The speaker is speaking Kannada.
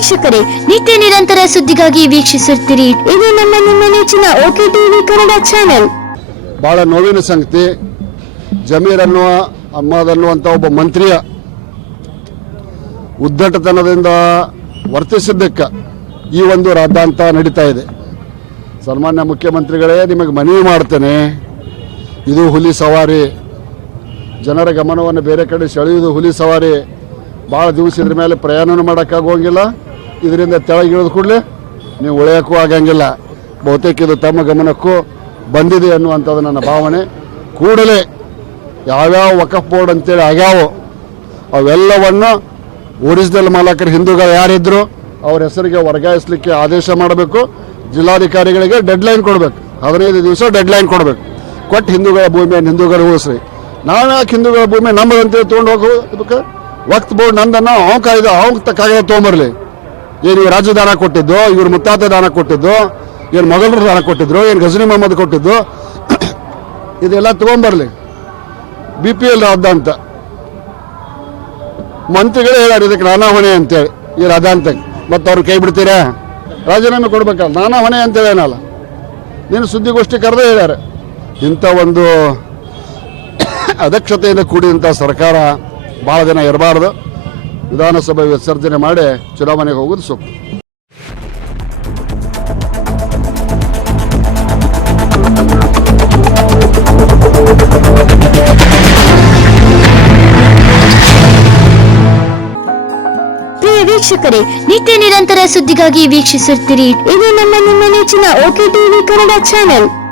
ವೀಕ್ಷಕರೇ ನಿತ್ಯ ನಿರಂತರ ಸುದ್ದಿಗಾಗಿ ವೀಕ್ಷಿಸುತ್ತೀರಿ. ಇದು ನಮ್ಮ ನಿಮ್ಮ ನೆಚ್ಚಿನ ಓಕೆ ಟಿವಿ ಕನ್ನಡ ಚಾನೆಲ್ ಬಹಳ ನೋವಿನ ಸಂಗತಿ. ಜಮೀರ್ ಅನ್ನುವ ಅಹ್ಮದ್ ಅನ್ನುವಂಥ ಒಬ್ಬ ಮಂತ್ರಿಯ ಉದ್ದಟತನದಿಂದ ವರ್ತಿಸಿದ್ದಕ್ಕೆ ಈ ಒಂದು ರಾದ್ದಾಂತ ನಡೀತಾ ಇದೆ. ಸನ್ಮಾನ್ಯ ಮುಖ್ಯಮಂತ್ರಿಗಳೇ ನಿಮಗೆ ಮನವಿ ಮಾಡ್ತೇನೆ. ಇದು ಹುಲಿ ಸವಾರಿ. ಜನರ ಗಮನವನ್ನು ಬೇರೆ ಕಡೆ ಸೆಳೆಯುವುದು ಹುಲಿ ಸವಾರಿ. ಭಾಳ ದಿವಸ ಇದ್ರ ಮೇಲೆ ಪ್ರಯಾಣನೂ ಮಾಡೋಕ್ಕಾಗೋಂಗಿಲ್ಲ ಇದರಿಂದ ತೆಳಗಿಳಿದ ಕೂಡಲೇ ನೀವು ಉಳಿಯೋಕ್ಕೂ ಆಗಂಗಿಲ್ಲ. ಬಹುತೇಕ ಇದು ತಮ್ಮ ಗಮನಕ್ಕೂ ಬಂದಿದೆ ಅನ್ನುವಂಥದ್ದು ನನ್ನ ಭಾವನೆ. ಕೂಡಲೇ ಯಾವ್ಯಾವ ವಕಫ್ ಬೋರ್ಡ್ ಅಂತೇಳಿ ಆಗ್ಯಾವೋ ಅವೆಲ್ಲವನ್ನು ಒರಿಜಿನಲ್ ಮಾಲಕರು, ಹಿಂದೂಗಳು ಯಾರಿದ್ರು ಅವ್ರ ಹೆಸರಿಗೆ ವರ್ಗಾಯಿಸಲಿಕ್ಕೆ ಆದೇಶ ಮಾಡಬೇಕು. ಜಿಲ್ಲಾಧಿಕಾರಿಗಳಿಗೆ ಡೆಡ್ಲೈನ್ ಕೊಡಬೇಕು. ಹದಿನೈದು ದಿವಸ ಡೆಡ್ಲೈನ್ ಕೊಡಬೇಕು. ಕೊಟ್ಟು ಹಿಂದೂಗಳ ಭೂಮಿಯನ್ನು ಹಿಂದೂಗಳು ಉಳಿಸ್ರಿ. ನಾವು ಯಾಕೆ ಹಿಂದೂಗಳ ಭೂಮಿ ನಮ್ಮದಂತೇಳಿ ತೊಗೊಂಡು ಹೋಗಬೇಕು ವಕ್ತ್ ಬೋರ್ಡ್ ನಂದನ್ನು ಅವ್ನು ಕಾಯ್ದ ಅವ್ನ ಕಾಯ್ದೆ ತೊಗೊಂಬರ್ಲಿ. ಏನು ಇವ್ರು ರಾಜ್ಯ ದಾನ ಕೊಟ್ಟಿದ್ದು, ಇವ್ರ ಮುತ್ತಾತ ದಾನ ಕೊಟ್ಟಿದ್ದು, ಏನು ಮೊಘಲರು ದಾನ ಕೊಟ್ಟಿದ್ರು, ಏನು ಗಜನಿ ಮೊಹಮ್ಮದ್ ಕೊಟ್ಟಿದ್ದು, ಇದೆಲ್ಲ ತಗೊಂಬರ್ಲಿ. ಬಿ ಪಿ ಎಲ್ ರಾದ ಅಂತ. ಮಂತ್ರಿಗಳೇ ಹೇಳಾರ, ಇದಕ್ಕೆ ನಾನಾ ಹೊಣೆ ಅಂತೇಳಿ, ಈ ರಾಜಾಂತಂಗ ಮತ್ತೆ ಅವ್ರು ಕೈ ಬಿಡ್ತೀರಾ? ರಾಜೀನಾಮೆ ಕೊಡ್ಬೇಕಲ್ಲ, ನಾನಾ ಹೊಣೆ ಅಂತೇಳಿ ಏನಲ್ಲ. ನೀನು ಸುದ್ದಿಗೋಷ್ಠಿ ಕರೆದೇ ಹೇಳ್ಯಾರ ಇಂಥ ಒಂದು ಅದಕ್ಷತೆಯಿಂದ ಕೂಡಿದಂಥ ಸರ್ಕಾರ ಭಾಳ ದಿನ ಇರಬಾರ್ದು. ವಿಧಾನಸಭೆ ವಿಸರ್ಜನೆ ಮಾಡಿ ಚುನಾವಣೆಗೆ ಹೋಗೋದು ಸೂಕ್ತ. ವೀಕ್ಷಕರೇ, ನಿತ್ಯ ನಿರಂತರ ಸುದ್ದಿಗಾಗಿ ವೀಕ್ಷಿಸುತ್ತೀರಿ. ಇದು ನಮ್ಮ ನಿಮ್ಮ ನೆಚ್ಚಿನ ಓಕೆ ಟಿವಿ ಕನ್ನಡ ಚಾನೆಲ್.